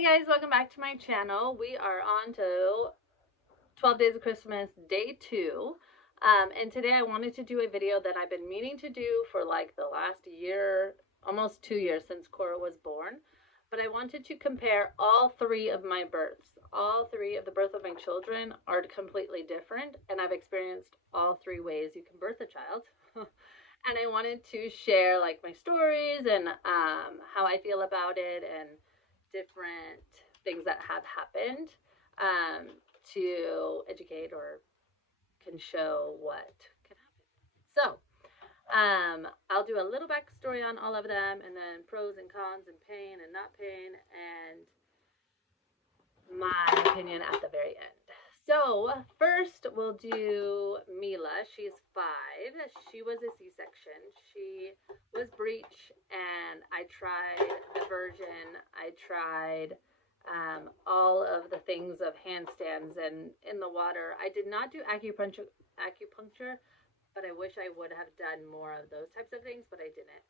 Hey guys, welcome back to my channel. We are on to 12 Days of Christmas, day 2. And today I wanted to do a video that I've been meaning to do for like the last year, almost 2 years since Cora was born. But I wanted to compare all 3 of my births. All 3 of the birth of my children are completely different, and I've experienced all 3 ways you can birth a child. And I wanted to share like my stories and how I feel about it and different things that have happened to educate or can show what can happen. So I'll do a little backstory on all of them, and then pros and cons and pain and not pain, and my opinion at the very end. So first we'll do Mila. She's 5. She was a C-section. She was breech, and I tried diversion. I tried all of the things of handstands and in the water. I did not do acupuncture, but I wish I would have done more of those types of things, but I didn't.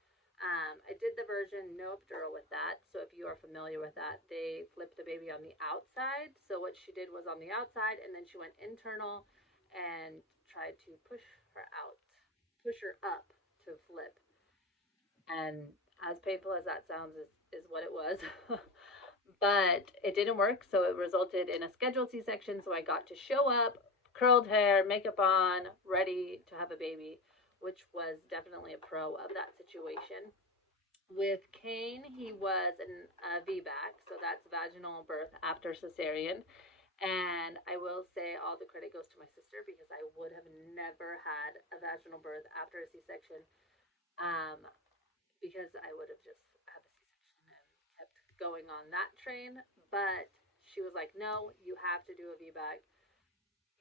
I did the version no epidural with that. So if you are familiar with that, they flipped the baby on the outside. So what she did was on the outside, and then she went internal and tried to push her out, push her up to flip. And as painful as that sounds, is what it was. But it didn't work, so it resulted in a scheduled C-section. So I got to show up, curled hair, makeup on, ready to have a baby, which was definitely a pro of that situation. With Kane, he was a Vbac, so that's vaginal birth after cesarean. And I will say all the credit goes to my sister because I would have never had a vaginal birth after a C-section, um, because I would have just had a C-section and kept going on that train. But she was like, no, you have to do a VBAC.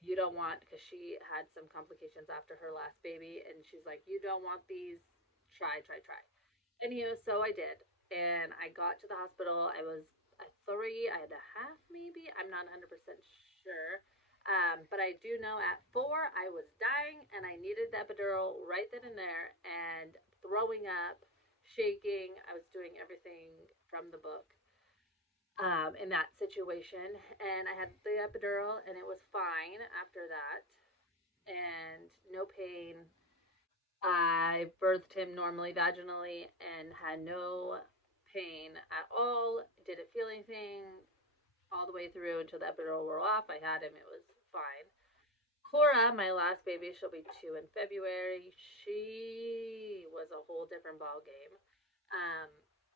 You don't want, because she had some complications after her last baby, and she's like, you don't want these. Try. Anywho, so I did. And I got to the hospital. I was a 3, I had a half maybe. I'm not 100% sure. But I do know at 4, I was dying and I needed the epidural right then and there, and throwing up, shaking. I was doing everything from the book in that situation. And I had the epidural and it was fine after that, and no pain. I birthed him normally vaginally and had no pain at all. Didn't feel anything all the way through until the epidural wore off. I had him, it was fine. Cora, my last baby, she'll be 2 in February. She was a whole different ball game.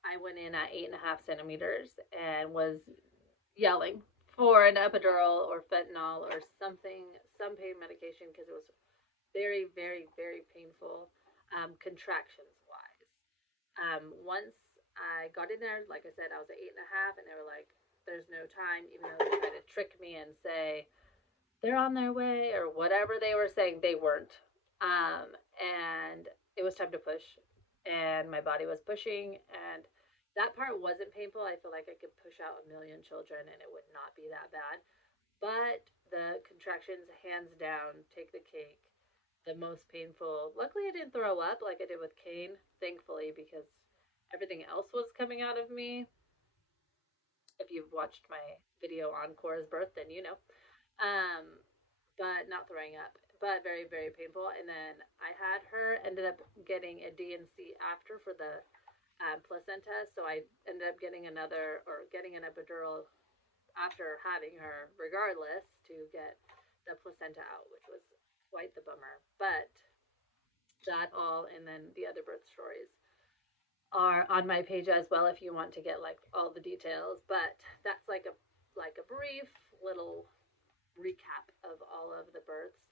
I went in at 8.5 centimeters and was yelling for an epidural or fentanyl or something, some pain medication, because it was very painful, contractions wise. Once I got in there, like I said, I was at 8.5, and they were like, there's no time, even though they tried to trick me and say they're on their way or whatever they were saying, they weren't. And it was time to push, and my body was pushing, and that part wasn't painful. I feel like I could push out a million children and it would not be that bad. But the contractions, hands down, take the cake. The most painful. Luckily, I didn't throw up like I did with Kane, thankfully, because everything else was coming out of me. If you've watched my video on Cora's birth, then you know. Um, but not throwing up, but very painful. And then I had her, ended up getting a D&C after for the placenta, so I ended up getting getting an epidural after having her, regardless, to get the placenta out, which was quite the bummer. But that all, and then the other birth stories are on my page as well if you want to get like all the details. But that's like a brief little recap of all of the births.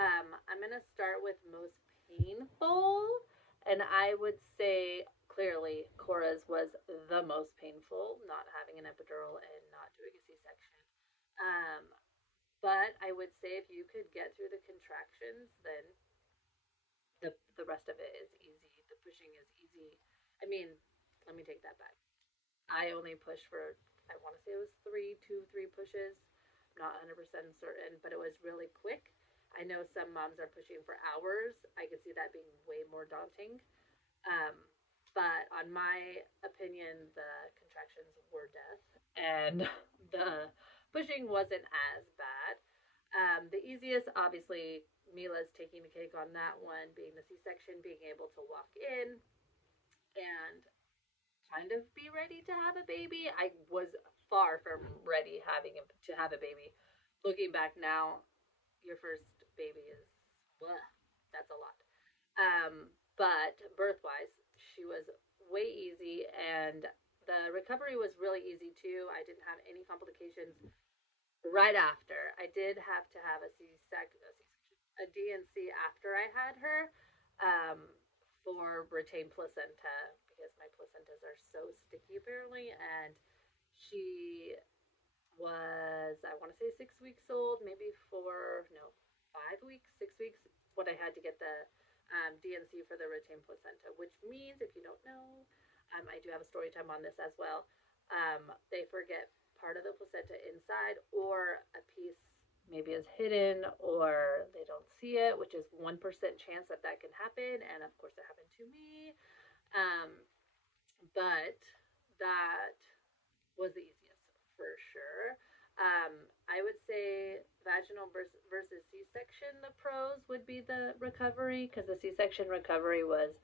I'm gonna start with most painful, and I would say clearly Cora's was the most painful, not having an epidural and not doing a C-section. Um, but I would say if you could get through the contractions, then the rest of it is easy. The pushing is easy. I mean, let me take that back. I only pushed for, I want to say it was 3 pushes. I'm not 100% certain, but it was really quick. I know some moms are pushing for hours. I could see that being way more daunting. Um, but on my opinion, the contractions were death. and the pushing wasn't as bad. The easiest, obviously, Mila's taking the cake on that one, being the C-section, being able to walk in and kind of be ready to have a baby. I was far from ready to have a baby. Looking back now, your first baby is, bleh, that's a lot. But birth wise, she was way easy, and the recovery was really easy too. I didn't have any complications right after. I did have to have a DNC after I had her, um, for retained placenta because my placentas are so sticky apparently, and she was, I want to say, 6 weeks old, maybe 5 weeks, 6 weeks, when I had to get the DNC for the retained placenta, which means, if you don't know, I do have a story time on this as well. They forget part of the placenta inside, or a piece maybe is hidden, or they don't see it, which is 1% chance that that can happen. And of course, it happened to me. Um, but that was the easiest for sure. I would say vaginal versus C-section. The pros would be the recovery, because the C-section recovery was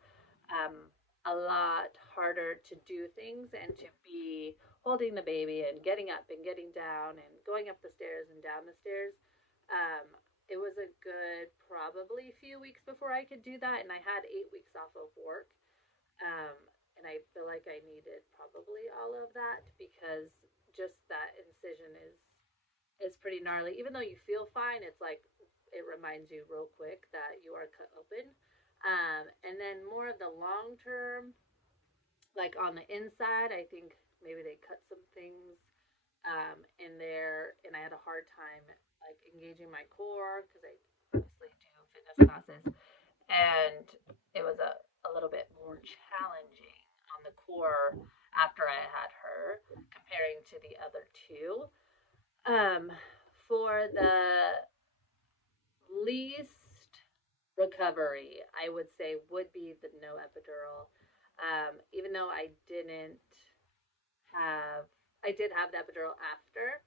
a lot harder to do things and to be holding the baby and getting up and getting down and going up the stairs and down the stairs. Um, it was a good probably few weeks before I could do that, and I had 8 weeks off of work. Um, and I feel like I needed probably all of that, because just that incision is pretty gnarly. Even though you feel fine, it's like it reminds you real quick that you are cut open. And then more of the long term, like on the inside, I think maybe they cut some things in there, and I had a hard time like engaging my core because I obviously do fitness classes, and it was a little bit more challenging on the core after I had her comparing to the other two. Um, for the least recovery, I would say would be the no epidural. Even though have, I did have the epidural after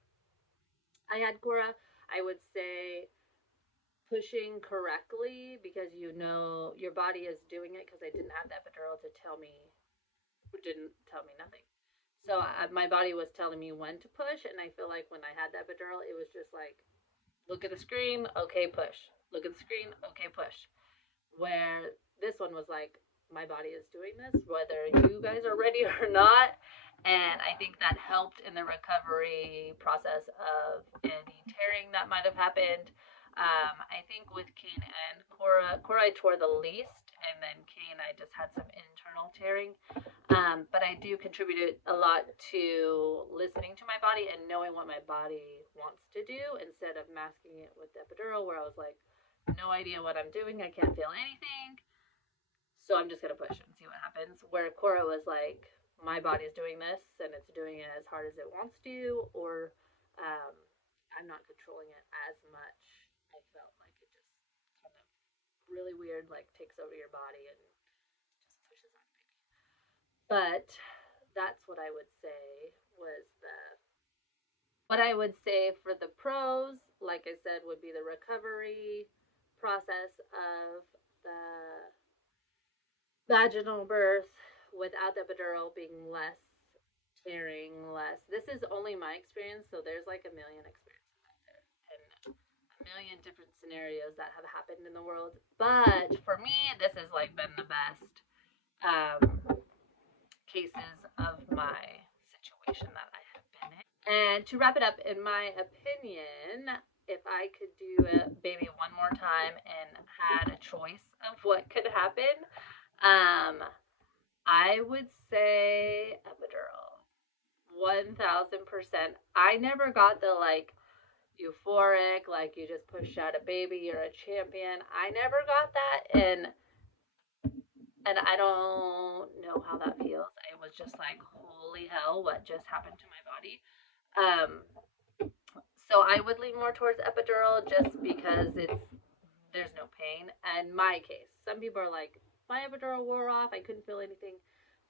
I had Cora, I would say pushing correctly, because you know your body is doing it, because I didn't have the epidural to tell me, didn't tell me nothing. So my body was telling me when to push, and I feel like when I had the epidural, it was just like, look at the screen, okay, push. Look at the screen, okay, push. Where this one was like, my body is doing this, whether you guys are ready or not. And I think that helped in the recovery process of any tearing that might have happened. I think with Kane and Cora I tore the least, and then Kane I just had some internal tearing. But I do contribute a lot to listening to my body and knowing what my body wants to do, instead of masking it with the epidural, where I was like, no idea what I'm doing. I can't feel anything. So I'm just going to push and see what happens. Where Cora was like, my body's doing this and it's doing it as hard as it wants to, or um, I'm not controlling it as much. I felt like it just kind of really weird, like takes over your body and just pushes on me. But that's what I would say was the what I would say for the pros, like I said, would be the recovery process of the vaginal birth without the epidural being less tearing, less. This is only my experience, so there's like a million experiences out there and a million different scenarios that have happened in the world. But for me, this has like been the best cases of my situation that I have been in. And to wrap it up, in my opinion, if I could do it maybe one more time and had a choice of what could happen, um, I would say epidural. 1000%. I never got the like euphoric, like you just pushed out a baby, you're a champion. I never got that, and I don't know how that feels. It was just like, holy hell, what just happened to my body? Um, so I would lean more towards epidural, just because there's no pain. And my case, some people are like, my epidural wore off, I couldn't feel anything.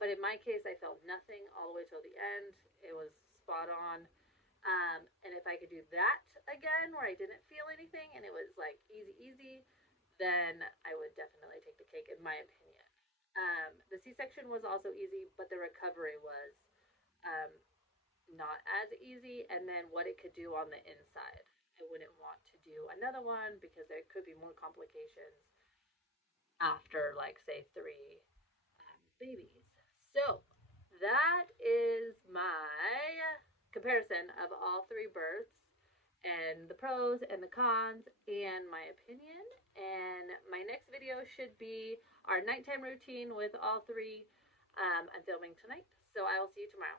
But in my case, I felt nothing all the way till the end. It was spot on. And if I could do that again, where I didn't feel anything and it was like easy, easy, then I would definitely take the cake, in my opinion. The C-section was also easy, but the recovery was um, not as easy. And then what it could do on the inside, I wouldn't want to do another one because there could be more complications after, like, say, three babies. So that is my comparison of all three births and the pros and the cons and my opinion. And my next video should be our nighttime routine with all three. I'm filming tonight, so I will see you tomorrow.